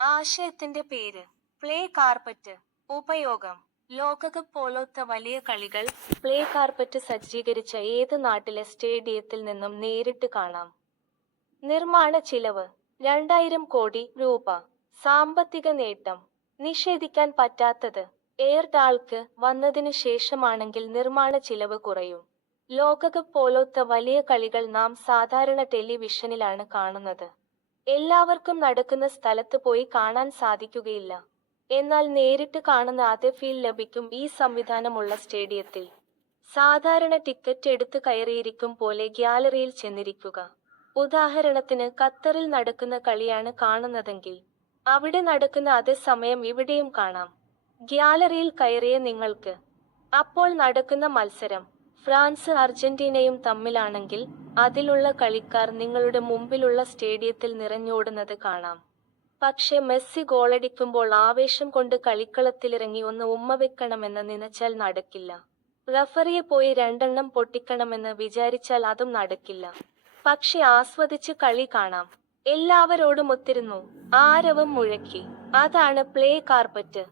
ആശയത്തിന്റെ പേര് play carpet. ഉപയോഗം: ലോകകപ്പ് പോലൊത്ത വലിയ കളികൾ പ്ലേ കാർപ്പറ്റ് സജ്ജീകരിച്ച ഏത് നാട്ടിലെ സ്റ്റേഡിയത്തിൽ നിന്നും നേരിട്ട് കാണാം. നിർമ്മാണ ചിലവ്: 2000 കോടി രൂപ. സാമ്പത്തിക നേട്ടം: നിഷേധിക്കാൻ പറ്റാത്തത്. എയർടാൾക്ക് വന്നതിനു ശേഷമാണെങ്കിൽ നിർമ്മാണ ചിലവ് കുറയും. ലോകകപ്പ് പോലൊത്ത വലിയ കളികൾ നാം സാധാരണ ടെലിവിഷനിലാണ് കാണുന്നത്. എല്ലാവർക്കും നടക്കുന്ന സ്ഥലത്ത് പോയി കാണാൻ സാധിക്കുകയില്ല. എന്നാൽ നേരിട്ട് കാണുന്ന അതേ ഫീൽ ലഭിക്കും ഈ സംവിധാനമുള്ള സ്റ്റേഡിയത്തിൽ. സാധാരണ ടിക്കറ്റ് എടുത്ത് കയറിയിരിക്കും പോലെ ഗ്യാലറിയിൽ ചെന്നിരിക്കുക. ഉദാഹരണത്തിന് ഖത്തറിൽ നടക്കുന്ന കളിയാണ് കാണുന്നതെങ്കിൽ അവിടെ നടക്കുന്ന അതേ സമയം ഇവിടെയും കാണാം. ഗ്യാലറിയിൽ കയറിയ നിങ്ങൾക്ക് അപ്പോൾ നടക്കുന്ന മത്സരം ഫ്രാൻസ് അർജന്റീനയും തമ്മിലാണെങ്കിൽ അതിലുള്ള കളിക്കാർ നിങ്ങളുടെ മുമ്പിലുള്ള സ്റ്റേഡിയത്തിൽ നിറഞ്ഞോടുന്നത് കാണാം. പക്ഷെ മെസ്സി ഗോളടിക്കുമ്പോൾ ആവേശം കൊണ്ട് കളിക്കളത്തിലിറങ്ങി ഒന്ന് ഉമ്മവെക്കണമെന്ന് നനച്ചാൽ നടക്കില്ല. റഫറിയെ പോയി 2 പൊട്ടിക്കണമെന്ന് വിചാരിച്ചാൽ അതും നടക്കില്ല. പക്ഷെ ആസ്വദിച്ച് കളി കാണാം. എല്ലാവരോടും ഒത്തിരുന്നു ആരവം മുഴക്കി. അതാണ് പ്ലേ കാർപ്പറ്റ്.